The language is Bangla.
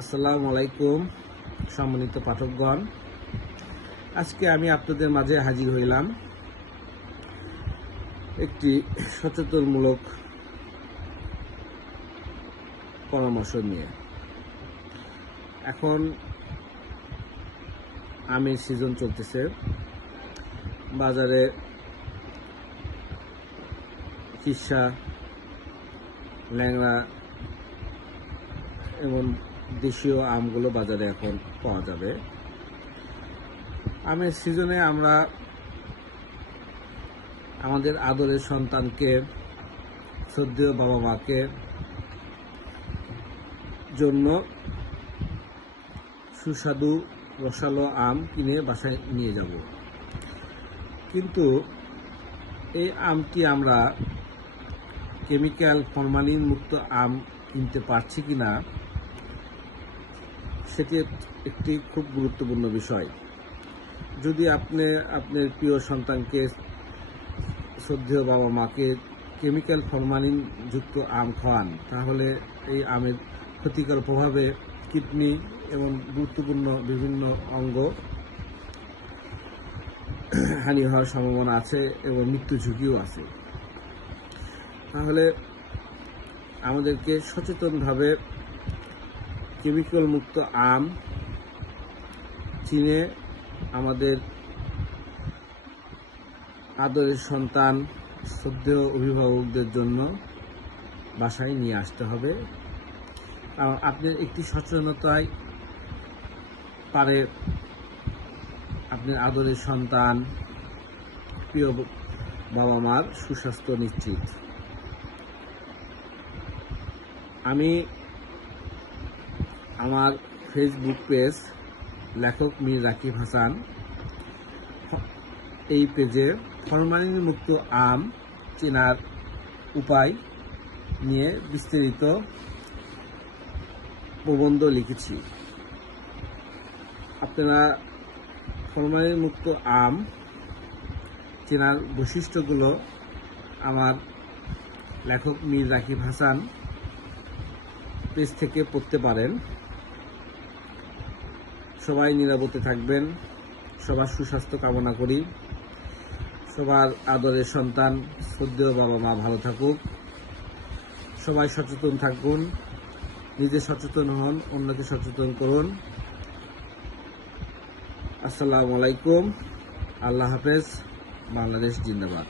আসসালামু আলাইকুম সম্মানিত পাঠকগণ, আজকে আমি আপনাদের মাঝে হাজির হইলাম একটি সচেতনমূলক পরামর্শ নিয়ে। এখন আমের সিজন চলতেছে, বাজারে কিসা, ল্যাংড়া এবং দেশীয় আমগুলো বাজারে এখন পাওয়া যাবে। আমের সিজনে আমরা আমাদের আদরের সন্তানকে, শ্রদ্ধেয় বাবা মাকে জন্য সুস্বাদু রসালো আম কিনে বাসায় নিয়ে যাব, কিন্তু এই আমটি আমরা কেমিক্যাল ফরমালিন মুক্ত আম কিনতে পারছি কিনা সেটি একটি খুব গুরুত্বপূর্ণ বিষয়। যদি আপনি আপনার প্রিয় সন্তানকে, শ্রদ্ধেয় বাবা মাকে কেমিক্যাল ফরমালিন যুক্ত আম খাওয়ান, তাহলে এই আমের ক্ষতিকর প্রভাবে কিডনি এবং গুরুত্বপূর্ণ বিভিন্ন অঙ্গ হানি হওয়ার সম্ভাবনা আছে এবং মৃত্যু ঝুঁকিও আছে। তাহলে আমাদেরকে সচেতনভাবে কেমিক্যাল মুক্ত আম চিনে আমাদের আদরের সন্তান, শ্রদ্ধেয় অভিভাবকদের জন্য বাসায় নিয়ে আসতে হবে। আপনার একটি সচেতনতায় পারে আপনার আদরের সন্তান, প্রিয় বাবা মার সুস্বাস্থ্য নিশ্চিত। আমি আমার ফেসবুক পেজ লেখক মীর রাকিব হাসান, এই পেজে ফরমালিন মুক্ত আম চেনার উপায় নিয়ে বিস্তারিত প্রবন্ধ লিখেছি। আপনারা ফরমালিন মুক্ত আম চেনার বৈশিষ্ট্যগুলো আমার লেখক মীর রাকিব হাসান পেজ থেকে পড়তে পারেন। সবাই নিরাপদে থাকবেন, সবার সুস্বাস্থ্য কামনা করি। সবার আদরের সন্তান, শ্রদ্ধেয় বাবা মা ভালো থাকুক। সবাই সচেতন থাকুন, নিজে সচেতন হন, অন্যকে সচেতন করুন। আসসালামু আলাইকুম, আল্লাহ হাফেজ, বাংলাদেশ জিন্দাবাদ।